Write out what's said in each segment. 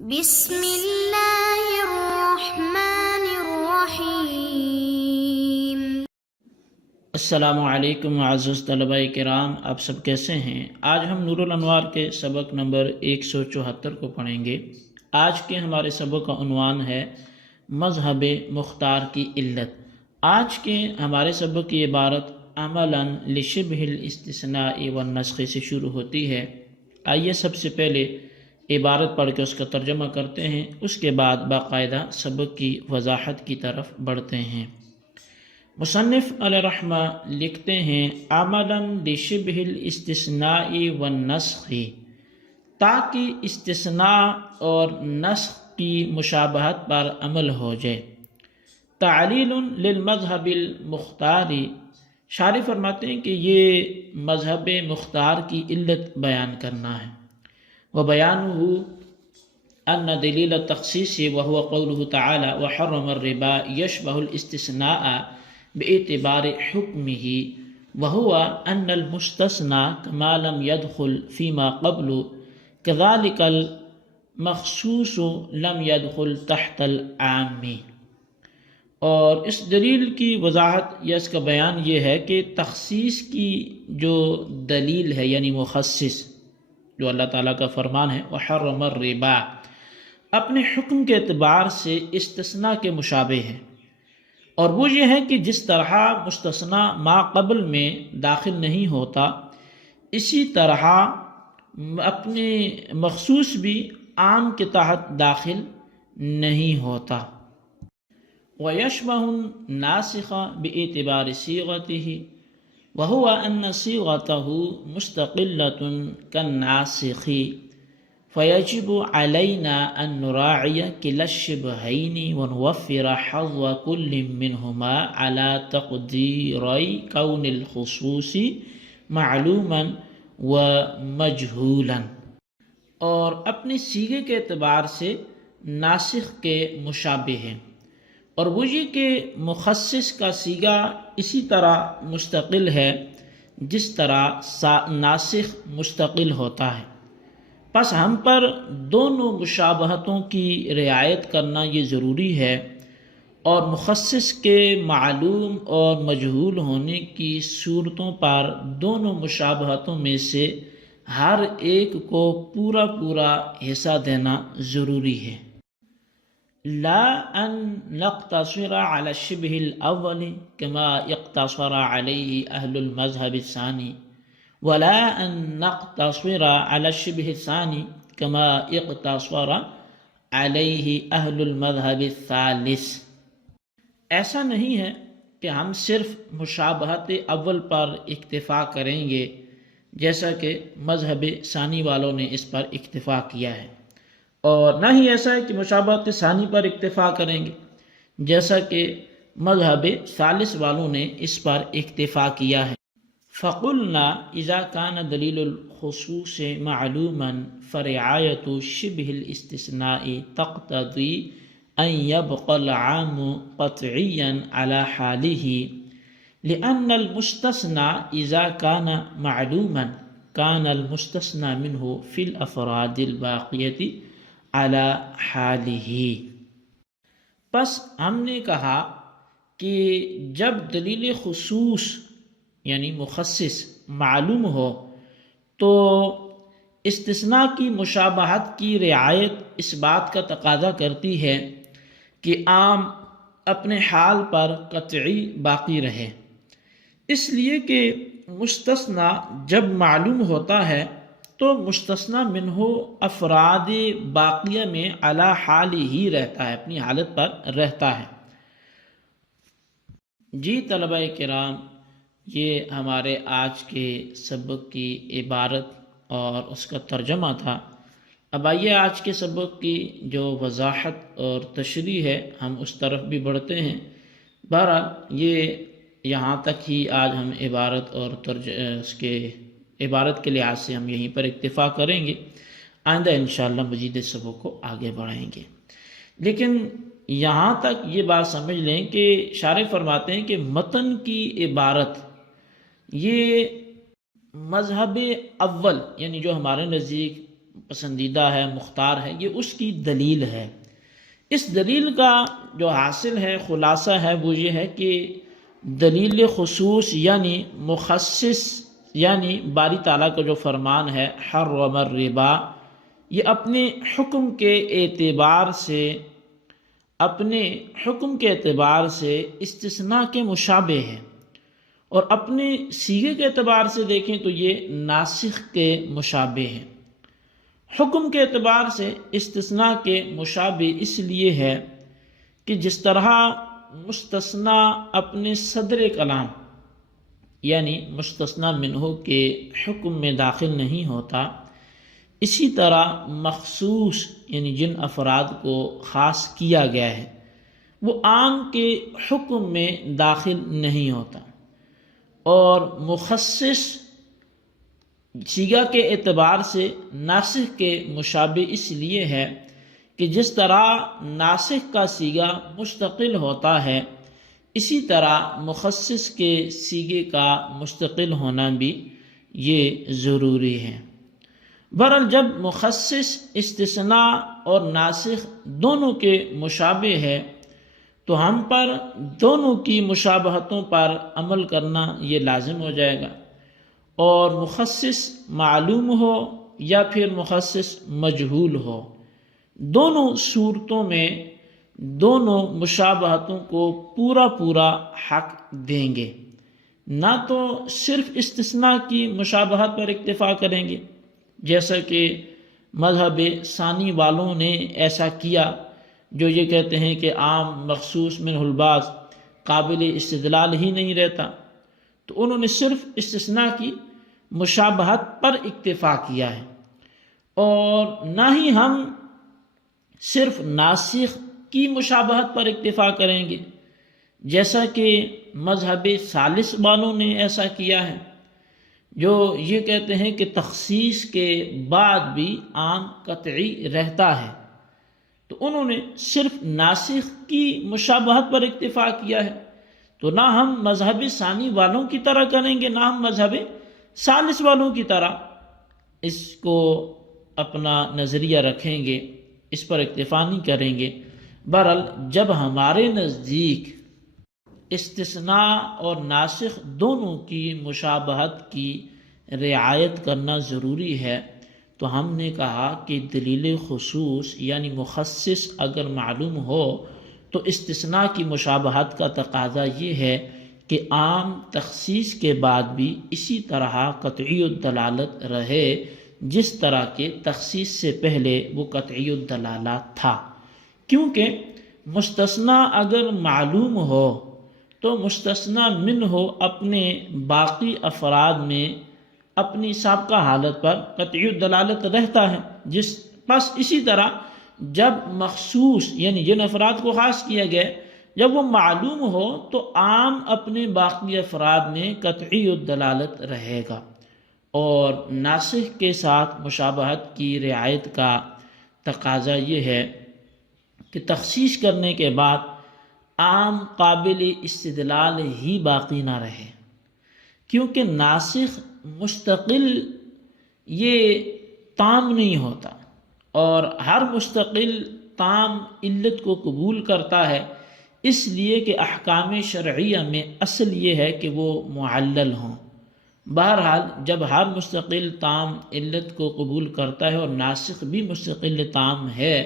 بسم اللہ الرحمن الرحیم۔ السلام علیکم معزز طلبہ کرام، آپ سب کیسے ہیں؟ آج ہم نور الانوار کے سبق نمبر 174 کو پڑھیں گے۔ آج کے ہمارے سبق کا عنوان ہے مذہب مختار کی علت۔ آج کے ہمارے سبق کی عبارت عملاً لشبہ الاستثناء والنسخ سے شروع ہوتی ہے۔ آئیے سب سے پہلے عبارت پڑھ کے اس کا ترجمہ کرتے ہیں، اس کے بعد باقاعدہ سبق کی وضاحت کی طرف بڑھتے ہیں۔ مصنف علیہ رحمہ لکھتے ہیں عملاً لشبہ الاستثناء والنسخ، تاکہ استثناء اور نسخ کی مشابہت پر عمل ہو جائے۔ تعلیل للمذہب المختار، شارح فرماتے ہیں کہ یہ مذہب مختار کی علت بیان کرنا ہے۔ وبیانہ ان دلیل التخصیص وهو قوله تعالی وحرم الربا یشبہ الاستثناء باعتبار حکمه، وهو ان المستثنى كما لم يدخل فيما قبل كذلك المخصوص لم يدخل تحت العام۔ اور اس دلیل کی وضاحت یا اس کا بیان یہ ہے کہ تخصیص کی جو دلیل ہے یعنی مخصص، جو اللہ تعالیٰ کا فرمان ہے وحرم الربا، اپنے حکم کے اعتبار سے استثناء کے مشابہ ہے، اور وہ یہ ہے کہ جس طرح مستثنیٰ ما قبل میں داخل نہیں ہوتا، اسی طرح اپنے مخصوص بھی عام کے تحت داخل نہیں ہوتا۔ وَيَشْبَهُ النَّاسِخَ بِاعْتِبَارِ صِيغَتِهِ وَهُوَ أَنَّ صِيغَتَهُ مُسْتَقِلَّةٌ كَالنَّاسِخِ، فَيَجِبُ عَلَيْنَا أَن نُّرَاعِيَ كِلَا الشِّبْهَيْنِ وَنُوَفِّرَ حَظَّ كُلٍّ مِّنْهُمَا عَلَى تَقْدِيرَيْ كَوْنِ الْخُصُوصِ مَعْلُومًا وَمَجْهُولًا، اور اپنے صیغے کے اعتبار سے ناسخ کے مشابہ ہیں، اور وہ یہ کہ مخصص کا صیغہ اسی طرح مستقل ہے جس طرح ناسخ مستقل ہوتا ہے۔ پس ہم پر دونوں مشابہتوں کی رعایت کرنا یہ ضروری ہے، اور مخصص کے معلوم اور مجہول ہونے کی صورتوں پر دونوں مشابہتوں میں سے ہر ایک کو پورا حصہ دینا ضروری ہے۔ لا ان نقتصر على الشبه الاول كما اقتصر عليه اهل المذهب الثاني، ولا ان نقتصر على الشبه الثاني كما اقتصر عليه اهل المذهب الثالث۔ ایسا نہیں ہے کہ ہم صرف مشابہت اول پر اکتفا کریں گے جیسا کہ مذہب ثانی والوں نے اس پر اکتفا کیا ہے، اور نہ ہی ایسا ہے کہ مشابہت ثانی پر اکتفا کریں گے جیسا کہ مذہب ثالث والوں نے اس پر اکتفا کیا ہے۔ فَقُلْنَا إِذَا كَانَ دَلِيلُ الْخُصُوصِ مَعْلُومًا فَرِعَايَةُ شِبْهِ الْاسْتِثْنَاءِ تَقْتَضِي أَنْ يَبْقَى الْعَامُ قَطْعِيًّا عَلَى حَالِهِ، لِأَنَّ الْمُسْتَثْنَى إِذَا كَانَ مَعْلُومًا كَانَ الْمُسْتَثْنَى مِنْهُ فِي الْأَفْرَادِ الْبَاقِيَةِ عَلَى حَالِهِ۔ پس ہم نے کہا کہ جب دلیل خصوص یعنی مخصص معلوم ہو تو استثناء کی مشابہت کی رعایت اس بات کا تقاضا کرتی ہے کہ عام اپنے حال پر قطعی باقی رہے، اس لیے کہ مستثنیٰ جب معلوم ہوتا ہے تو مستثنیٰ منہ افراد باقیہ میں علی حال ہی رہتا ہے، اپنی حالت پر رہتا ہے۔ جی طلبہ کرام، یہ ہمارے آج کے سبق کی عبارت اور اس کا ترجمہ تھا۔ اب آئیے آج کے سبق کی جو وضاحت اور تشریح ہے ہم اس طرف بھی بڑھتے ہیں۔ بہرحال یہ یہاں تک ہی آج ہم عبارت اور اس کے عبارت کے لحاظ سے ہم یہیں پر اکتفا کریں گے، آئندہ انشاءاللہ مزید سبق کو آگے بڑھائیں گے۔ لیکن یہاں تک یہ بات سمجھ لیں کہ شارح فرماتے ہیں کہ متن کی عبارت یہ مذہب اول یعنی جو ہمارے نزدیک پسندیدہ ہے، مختار ہے، یہ اس کی دلیل ہے۔ اس دلیل کا جو حاصل ہے، خلاصہ ہے، وہ یہ ہے کہ دلیل خصوص یعنی مخصص، یعنی باری تعالیٰ کا جو فرمان ہے حرم الربا، یہ اپنے حکم کے اعتبار سے استثناء کے مشابہ ہے، اور اپنے صیغے کے اعتبار سے دیکھیں تو یہ ناسخ کے مشابہ ہے۔ حکم کے اعتبار سے استثناء کے مشابہ اس لیے ہے کہ جس طرح مستثنی اپنے صدر کلام یعنی مستثنی منہ کے حکم میں داخل نہیں ہوتا، اسی طرح مخصوص یعنی جن افراد کو خاص کیا گیا ہے وہ عام کے حکم میں داخل نہیں ہوتا، اور مخصص صیغہ کے اعتبار سے ناسخ کے مشابہ اس لیے ہے کہ جس طرح ناسخ کا صیغہ مستقل ہوتا ہے، اسی طرح مخصص کے صیغے کا مستقل ہونا بھی یہ ضروری ہے۔ بہرحال جب مخصص استثناء اور ناسخ دونوں کے مشابہ ہے تو ہم پر دونوں کی مشابہتوں پر عمل کرنا یہ لازم ہو جائے گا، اور مخصص معلوم ہو یا پھر مخصص مجہول ہو، دونوں صورتوں میں دونوں مشابہتوں کو پورا حق دیں گے، نہ تو صرف استثناء کی مشابہت پر اکتفا کریں گے جیسا کہ مذہب ثانی والوں نے ایسا کیا، جو یہ کہتے ہیں کہ عام مخصوص منہ البعض قابل استدلال ہی نہیں رہتا، تو انہوں نے صرف استثناء کی مشابہت پر اکتفا کیا ہے، اور نہ ہی ہم صرف ناسخ کی مشابہت پر اکتفا کریں گے جیسا کہ مذہب ثالث والوں نے ایسا کیا ہے، جو یہ کہتے ہیں کہ تخصیص کے بعد بھی عام قطعی رہتا ہے، تو انہوں نے صرف ناسخ کی مشابہت پر اکتفا کیا ہے، تو نہ ہم مذہب ثانی والوں کی طرح کریں گے، نہ ہم مذہب ثالث والوں کی طرح اس کو اپنا نظریہ رکھیں گے، اس پر اکتفا نہیں کریں گے۔ بہرحال جب ہمارے نزدیک استثناء اور ناسخ دونوں کی مشابہت کی رعایت کرنا ضروری ہے، تو ہم نے کہا کہ دلیل خصوص یعنی مخصص اگر معلوم ہو تو استثناء کی مشابہت کا تقاضا یہ ہے کہ عام تخصیص کے بعد بھی اسی طرح قطعی الدلالت رہے جس طرح کے تخصیص سے پہلے وہ قطعی الدلالت تھا، کیونکہ مستثنی اگر معلوم ہو تو مستثنی منہ اپنے باقی افراد میں اپنی سابقہ حالت پر قطعی الدلالت رہتا ہے، بس اسی طرح جب مخصوص یعنی جن افراد کو خاص کیا گیا جب وہ معلوم ہو تو عام اپنے باقی افراد میں قطعی الدلالت رہے گا، اور ناسخ کے ساتھ مشابہت کی رعایت کا تقاضا یہ ہے کہ تخصیص کرنے کے بعد عام قابل استدلال ہی باقی نہ رہے، کیونکہ ناسخ مستقل یہ تام نہیں ہوتا، اور ہر مستقل تام علت کو قبول کرتا ہے، اس لیے کہ احکام شرعیہ میں اصل یہ ہے کہ وہ معلل ہوں۔ بہرحال جب ہر مستقل تام علت کو قبول کرتا ہے اور ناسخ بھی مستقل تام ہے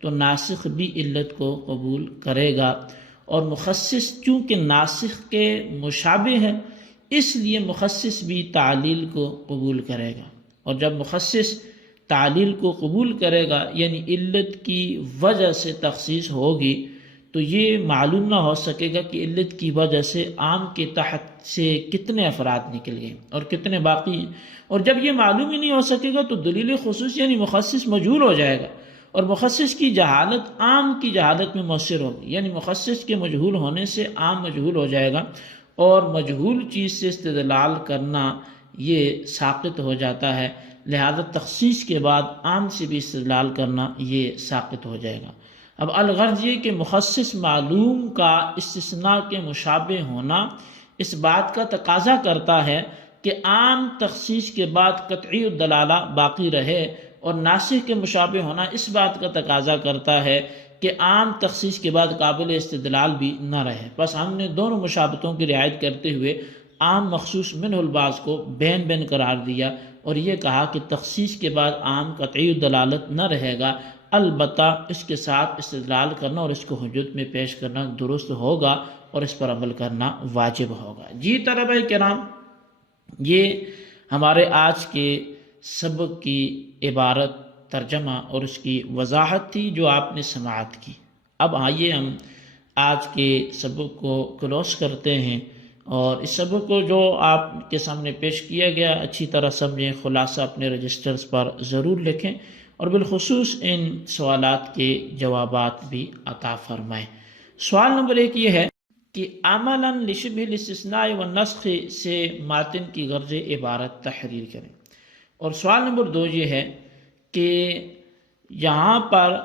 تو ناسخ بھی علت کو قبول کرے گا، اور مخصص چونکہ ناسخ کے مشابہ ہے اس لیے مخصص بھی تعلیل کو قبول کرے گا، اور جب مخصص تعلیل کو قبول کرے گا یعنی علت کی وجہ سے تخصیص ہوگی، تو یہ معلوم نہ ہو سکے گا کہ علت کی وجہ سے عام کے تحت سے کتنے افراد نکل گئے اور کتنے باقی ہیں، اور جب یہ معلوم ہی نہیں ہو سکے گا تو دلیل خصوص یعنی مخصص مجہول ہو جائے گا، اور مخصص کی جہالت عام کی جہالت میں مؤثر ہوگی، یعنی مخصص کے مجہول ہونے سے عام مجہول ہو جائے گا، اور مجہول چیز سے استدلال کرنا یہ ساقط ہو جاتا ہے، لہذا تخصیص کے بعد عام سے بھی استدلال کرنا یہ ساقط ہو جائے گا۔ اب الغرض یہ کہ مخصص معلوم کا استثناء کے مشابہ ہونا اس بات کا تقاضا کرتا ہے کہ عام تخصیص کے بعد قطعی الدلالہ باقی رہے، اور ناسخ کے مشابہ ہونا اس بات کا تقاضا کرتا ہے کہ عام تخصیص کے بعد قابل استدلال بھی نہ رہے۔ بس ہم نے دونوں مشابہتوں کی رعایت کرتے ہوئے عام مخصوص منہ البعض کو بین قرار دیا اور یہ کہا کہ تخصیص کے بعد عام قطعی دلالت نہ رہے گا، البتہ اس کے ساتھ استدلال کرنا اور اس کو حجت میں پیش کرنا درست ہوگا اور اس پر عمل کرنا واجب ہوگا۔ جی طلبہ کرام، یہ ہمارے آج کے سبق کی عبارت، ترجمہ اور اس کی وضاحت تھی جو آپ نے سماعت کی۔ اب آئیے ہم آج کے سبق کو کلوز کرتے ہیں، اور اس سبق کو جو آپ کے سامنے پیش کیا گیا اچھی طرح سمجھیں، خلاصہ اپنے رجسٹرز پر ضرور لکھیں اور بالخصوص ان سوالات کے جوابات بھی عطا فرمائیں۔ سوال نمبر 1 یہ ہے کہ عملاً لشبہ الاستثناء والنسخ سے ماتن کی غرض عبارت تحریر کریں، اور سوال نمبر 2 یہ ہے کہ یہاں پر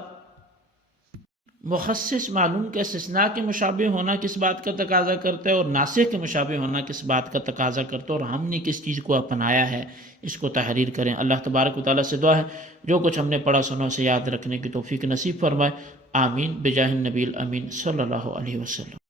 مخصص معلوم کے استثناء کے مشابہ ہونا کس بات کا تقاضا کرتا ہے اور ناسخ کے مشابہ ہونا کس بات کا تقاضا کرتا ہے، اور ہم نے کس چیز کو اپنایا ہے، اس کو تحریر کریں۔ اللہ تبارک و تعالیٰ سے دعا ہے جو کچھ ہم نے پڑھا سنا اسے یاد رکھنے کی توفیق نصیب فرمائے، آمین بجاہ النبی الامین صلی اللہ علیہ وسلم۔